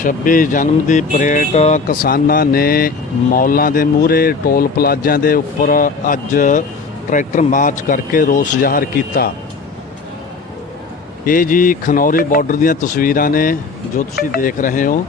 26 ਜਨਮ ਦੀ ਪਰੇਡ ਕਿਸਾਨਾਂ ਨੇ ਮੌਲਾਂ ਦੇ ਮੂਹਰੇ ਟੋਲ ਪਲਾਜ਼ਾਂ ਦੇ ਉੱਪਰ ਅੱਜ ਟਰੈਕਟਰ ਮਾਰਚ ਕਰਕੇ ਰੋਸ ਜ਼ਾਹਰ ਕੀਤਾ। ਇਹ ਜੀ ਖਨੌਰੀ ਬਾਰਡਰ ਦੀਆਂ ਤਸਵੀਰਾਂ ਨੇ ਜੋ ਤੁਸੀਂ ਦੇਖ ਰਹੇ ਹੋ।